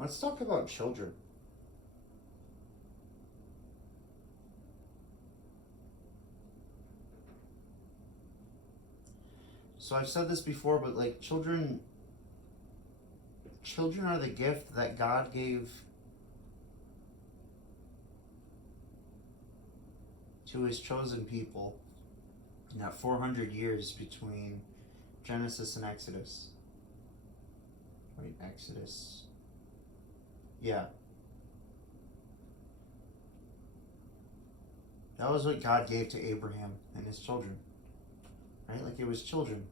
Let's talk about children. So I've said this before, but like children are the gift that God gave to his chosen people in that 400 years between Genesis and Exodus. Wait, Exodus. Yeah. That was what God gave to Abraham and his children. Right? Like it was children.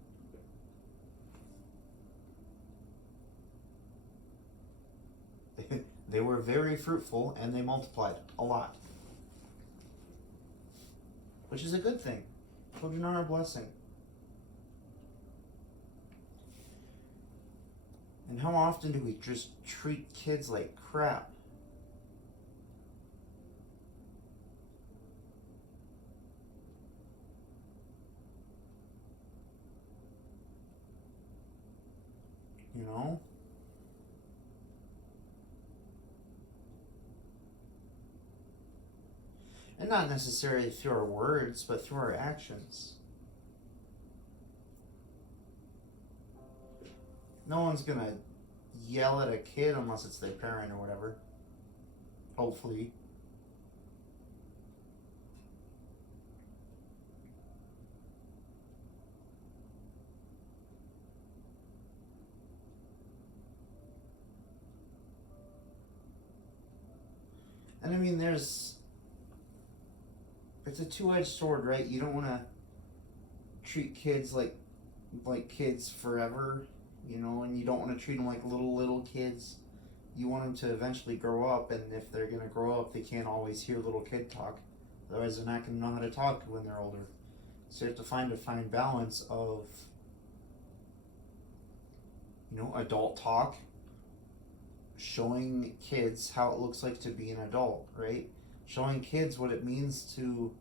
They were very fruitful and they multiplied a lot, which is a good thing. Children are a blessing. And how often do we just treat kids like crap? You know? And not necessarily through our words, but through our actions. No one's gonna yell at a kid unless it's their parent or whatever. Hopefully. And I mean, it's a two-edged sword, right? You don't want to treat kids like kids forever, you know, and you don't want to treat them like little kids. You want them to eventually grow up, and if they're going to grow up, they can't always hear little kid talk. Otherwise, they're not going to know how to talk when they're older. So you have to find a fine balance of, you know, adult talk, showing kids how it looks like to be an adult, right? Showing kids what it means to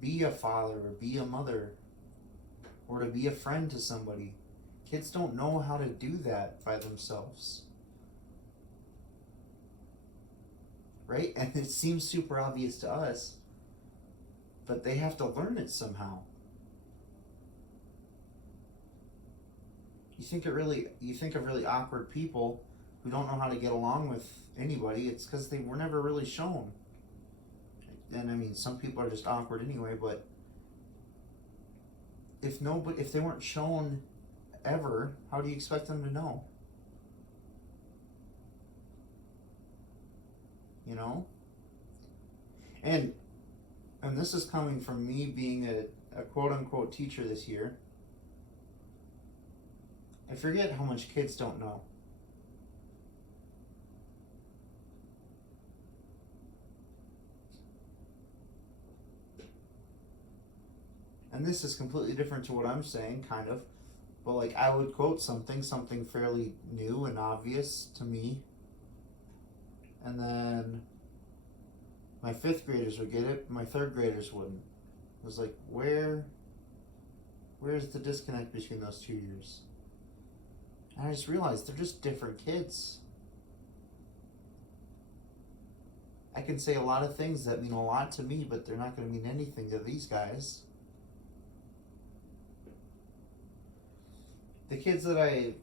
be a father or be a mother or to be a friend to somebody. Kids don't know how to do that by themselves. Right? And it seems super obvious to us, but they have to learn it somehow. You think of really awkward people who don't know how to get along with anybody. It's because they were never really shown. And I mean, some people are just awkward anyway. But if they weren't shown ever, how do you expect them to know? You know. And this is coming from me being a quote unquote teacher this year. I forget how much kids don't know. And this is completely different to what I'm saying, kind of. But like I would quote something fairly new and obvious to me. And then my 5th graders would get it, my 3rd graders wouldn't. It was like, where's the disconnect between those 2 years? And I just realized they're just different kids. I can say a lot of things that mean a lot to me, but they're not going to mean anything to these guys. The kids that I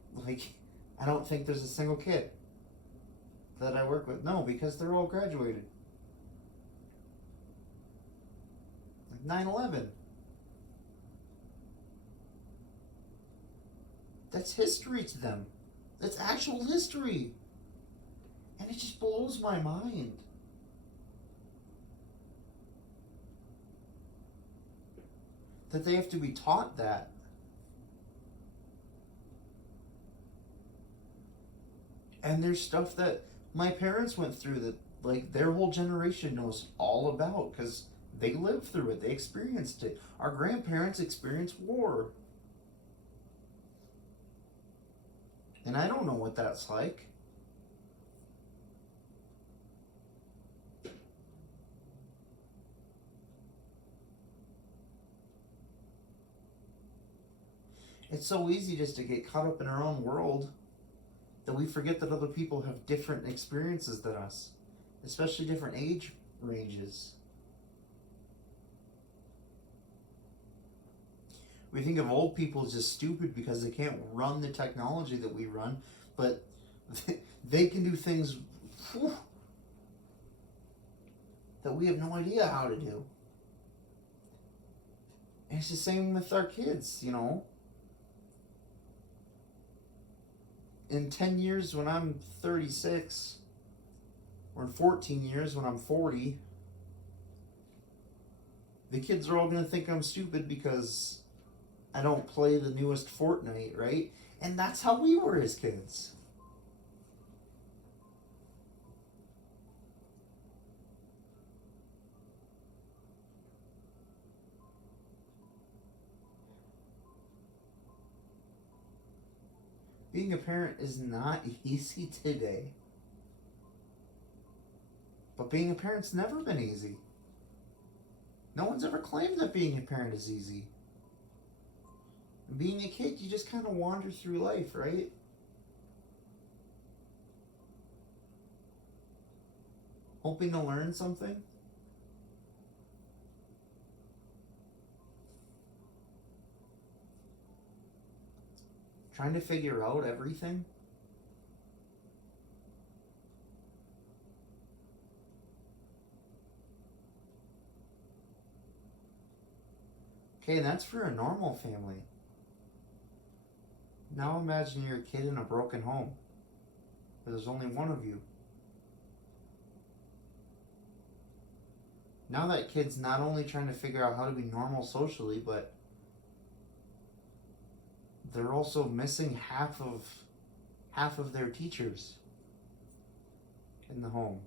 don't think there's a single kid that I work with. No, because they're all graduated. Like 9/11. That's history to them. That's actual history. And it just blows my mind. That they have to be taught that. And there's stuff that my parents went through that like their whole generation knows all about because they lived through it. They experienced it. Our grandparents experienced war. And I don't know what that's like. It's so easy just to get caught up in our own world that we forget that other people have different experiences than us, especially different age ranges. We think of old people as just stupid because they can't run the technology that we run, but they can do things that we have no idea how to do. And it's the same with our kids, you know. In 10 years when I'm 36, or in 14 years when I'm 40, the kids are all going to think I'm stupid because I don't play the newest Fortnite, right? And that's how we were as kids. Being a parent is not easy today. But being a parent's never been easy. No one's ever claimed that being a parent is easy. Being a kid, you just kind of wander through life, right? Hoping to learn something. Trying to figure out everything. Okay, and that's for a normal family. Now imagine you're a kid in a broken home where there's only one of you. Now that kid's not only trying to figure out how to be normal socially, but they're also missing half of their teachers in the home.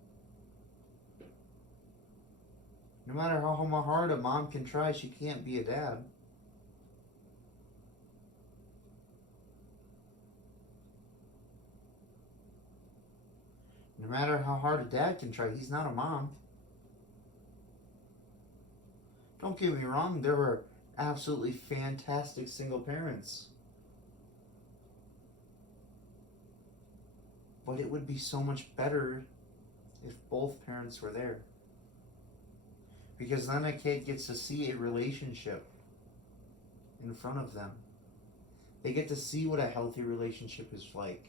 No matter how hard a mom can try, she can't be a dad. No matter how hard a dad can try, he's not a mom. Don't get me wrong, there were absolutely fantastic single parents. But it would be so much better if both parents were there. Because then a kid gets to see a relationship in front of them. They get to see what a healthy relationship is like.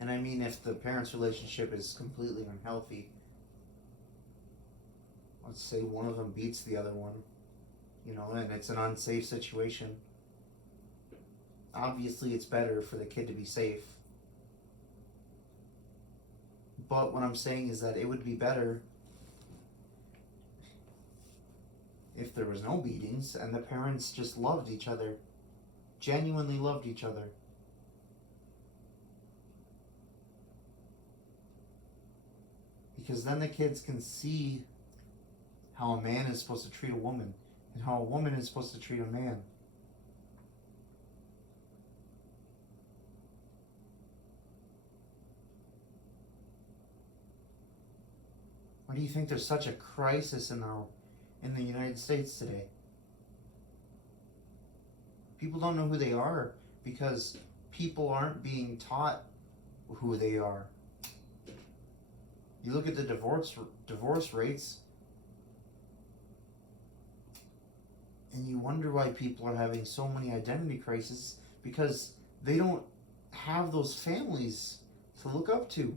And I mean, if the parents' relationship is completely unhealthy, let's say one of them beats the other one, you know, and it's an unsafe situation. Obviously, it's better for the kid to be safe. But what I'm saying is that it would be better if there was no beatings and the parents just loved each other, genuinely loved each other. Because then the kids can see how a man is supposed to treat a woman and how a woman is supposed to treat a man. Why do you think there's such a crisis in the United States today? People don't know who they are because people aren't being taught who they are. You look at the divorce rates, and you wonder why people are having so many identity crises, because they don't have those families to look up to.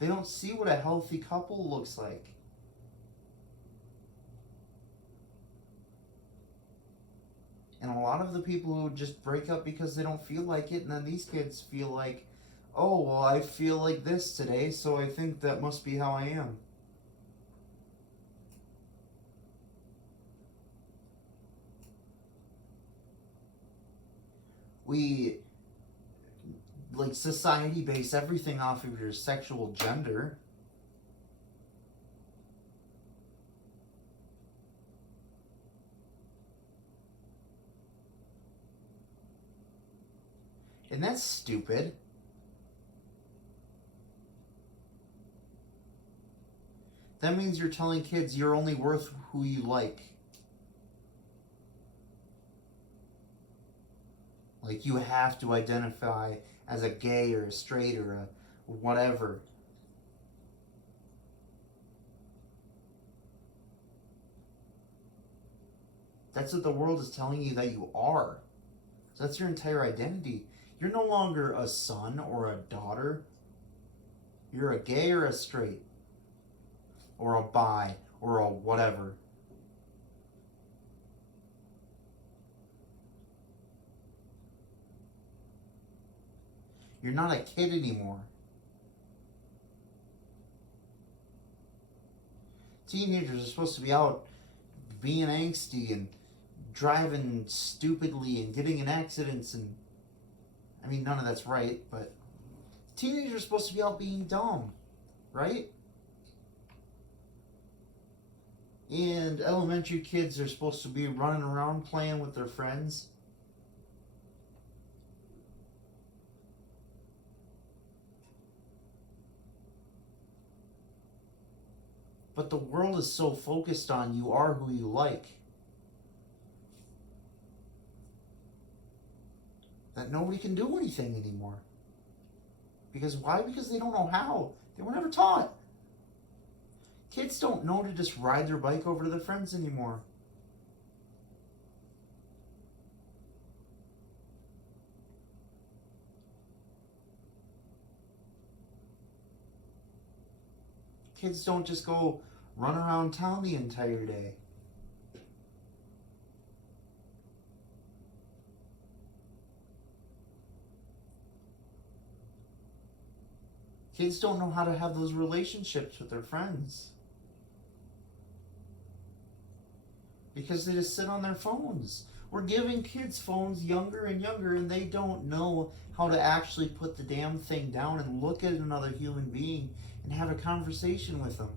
They don't see what a healthy couple looks like. And a lot of the people who just break up because they don't feel like it, and then these kids feel like, oh, well, I feel like this today, so I think that must be how I am. We, like, society base everything off of your sexual gender. And that's stupid. That means you're telling kids you're only worth who you like. Like you have to identify as a gay or a straight or a whatever. That's what the world is telling you that you are. So that's your entire identity. You're no longer a son or a daughter. You're a gay or a straight or a bi or a whatever. You're not a kid anymore. Teenagers are supposed to be out being angsty and driving stupidly and getting in accidents, and I mean, none of that's right, but teenagers are supposed to be out being dumb, right? And elementary kids are supposed to be running around playing with their friends. But the world is so focused on you are who you like that nobody can do anything anymore. Because why? Because they don't know how. They were never taught. Kids don't know to just ride their bike over to their friends anymore. Kids don't just go run around town the entire day. Kids don't know how to have those relationships with their friends. Because they just sit on their phones. We're giving kids phones younger and younger, and they don't know how to actually put the damn thing down and look at another human being and have a conversation with them.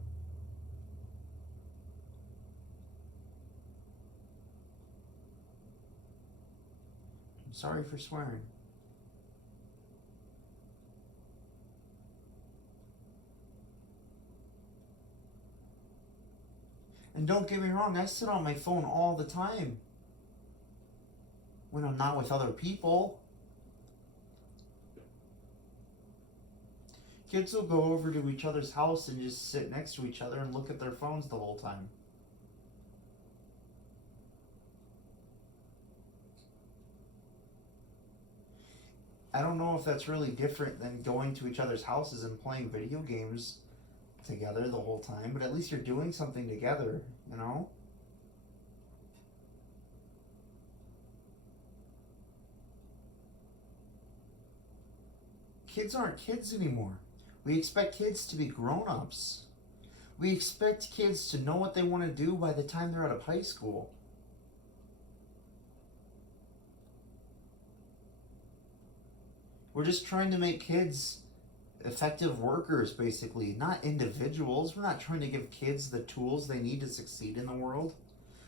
I'm sorry for swearing. And don't get me wrong, I sit on my phone all the time when I'm not with other people. Kids will go over to each other's house and just sit next to each other and look at their phones the whole time. I don't know if that's really different than going to each other's houses and playing video games together the whole time, but at least you're doing something together, you know? Kids aren't kids anymore. We expect kids to be grown-ups. We expect kids to know what they want to do by the time they're out of high school. We're just trying to make kids effective workers, basically, not individuals. We're not trying to give kids the tools they need to succeed in the world.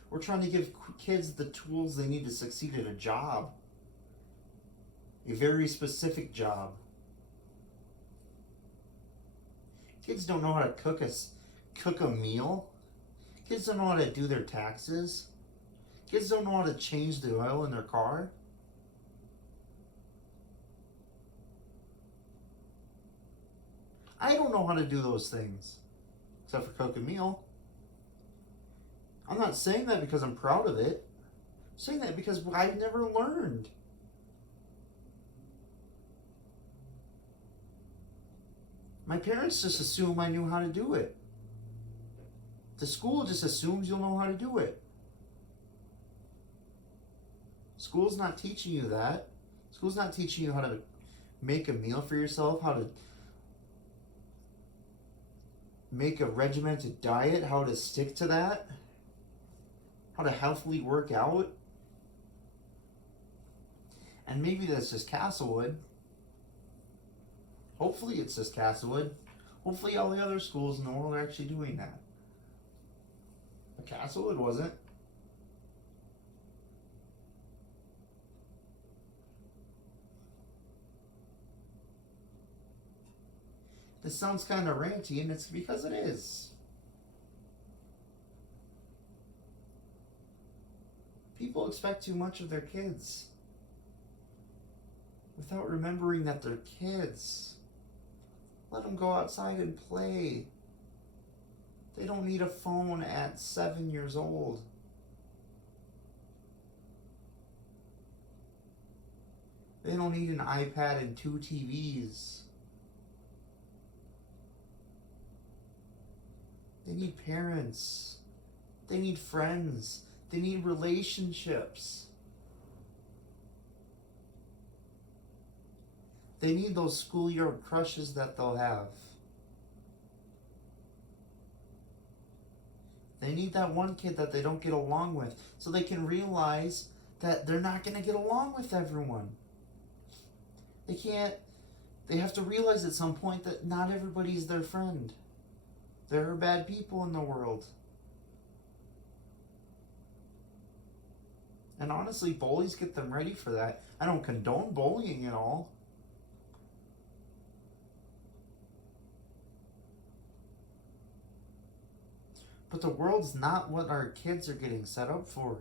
We're trying to give kids the tools they need to succeed at a job, a very specific job. Kids don't know how to cook a meal. Kids don't know how to do their taxes. Kids don't know how to change the oil in their car. I don't know how to do those things, except for cook a meal. I'm not saying that because I'm proud of it. I'm saying that because I've never learned. My parents just assume I knew how to do it. The school just assumes you'll know how to do it. School's not teaching you that. School's not teaching you how to make a meal for yourself, how to make a regimented diet, how to stick to that, how to healthily work out. And maybe that's just Castlewood. Hopefully it's just Castlewood. Hopefully all the other schools in the world are actually doing that. But Castlewood wasn't. This sounds kind of ranty, and it's because it is. People expect too much of their kids. without remembering that they're kids. Let them go outside and play. They don't need a phone at 7 years old. They don't need an iPad and 2 TVs. They need parents. They need friends. They need relationships. They need those schoolyard crushes that they'll have. They need that one kid that they don't get along with so they can realize that they're not going to get along with everyone. They have to realize at some point that not everybody's their friend. There are bad people in the world. And honestly, bullies get them ready for that. I don't condone bullying at all. But the world's not what our kids are getting set up for.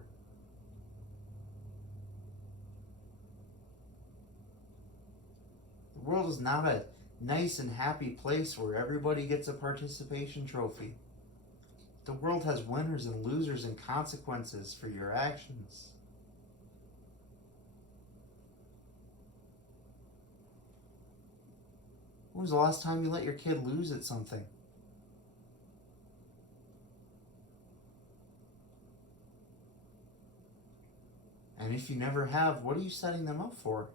The world is not a nice and happy place where everybody gets a participation trophy. The world has winners and losers and consequences for your actions. When was the last time you let your kid lose at something? And if you never have, what are you setting them up for?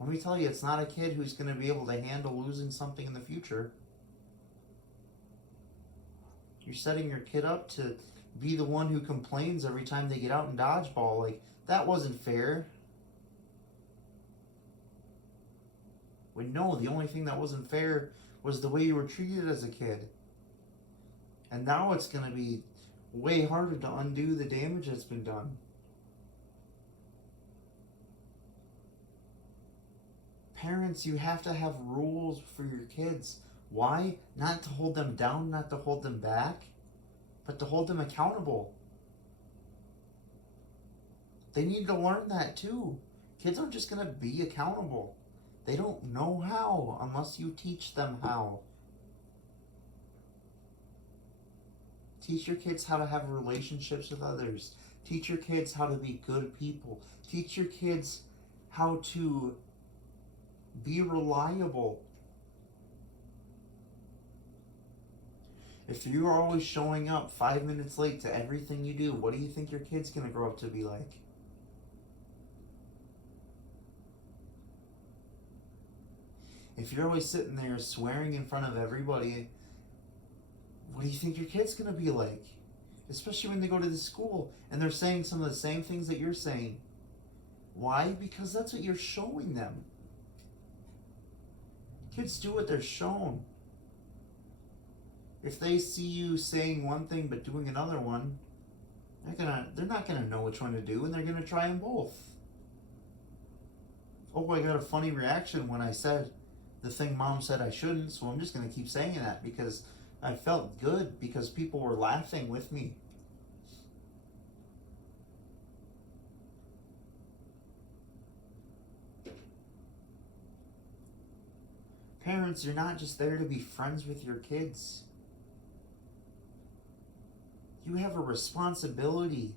Let me tell you, it's not a kid who's going to be able to handle losing something in the future. You're setting your kid up to be the one who complains every time they get out in dodgeball. Like, that wasn't fair. Well, no, the only thing that wasn't fair was the way you were treated as a kid. And now it's going to be way harder to undo the damage that's been done. Parents, you have to have rules for your kids. Why? Not to hold them down, not to hold them back, but to hold them accountable. They need to learn that too. Kids aren't just going to be accountable. They don't know how unless you teach them how. Teach your kids how to have relationships with others. Teach your kids how to be good people. Teach your kids how to be reliable. If you're always showing up 5 minutes late to everything you do, what do you think your kid's going to grow up to be like? If you're always sitting there swearing in front of everybody, what do you think your kid's going to be like? Especially when they go to the school and they're saying some of the same things that you're saying. Why? Because that's what you're showing them. Kids do what they're shown. If they see you saying one thing but doing another one, they're not gonna know which one to do, and they're gonna try them both. Oh, I got a funny reaction when I said the thing Mom said I shouldn't, so I'm just gonna keep saying that because I felt good because people were laughing with me. Parents, you're not just there to be friends with your kids. You have a responsibility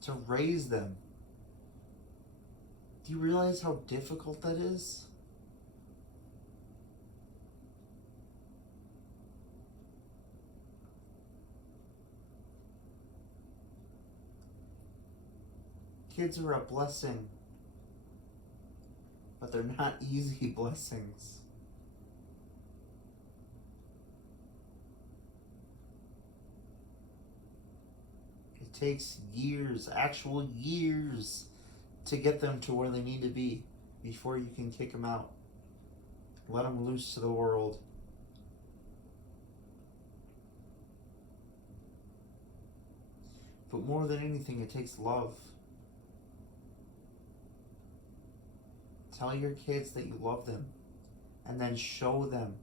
to raise them. Do you realize how difficult that is? Kids are a blessing, but they're not easy blessings. It takes years, actual years, to get them to where they need to be before you can kick them out. Let them loose to the world. But more than anything, it takes love. Tell your kids that you love them, and then show them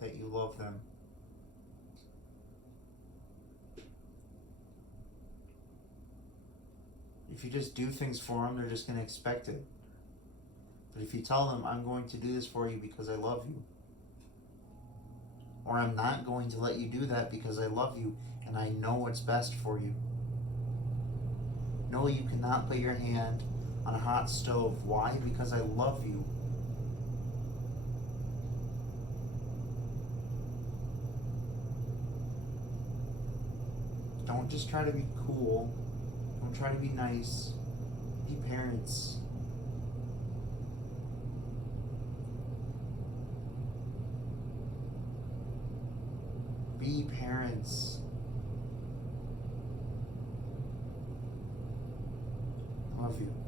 that you love them. If you just do things for them, they're just going to expect it. But if you tell them, I'm going to do this for you because I love you, or I'm not going to let you do that because I love you and I know what's best for you. No, you cannot put your hand on a hot stove. Why? Because I love you. Don't just try to be cool. Don't try to be nice. Be parents. Be parents. Love you.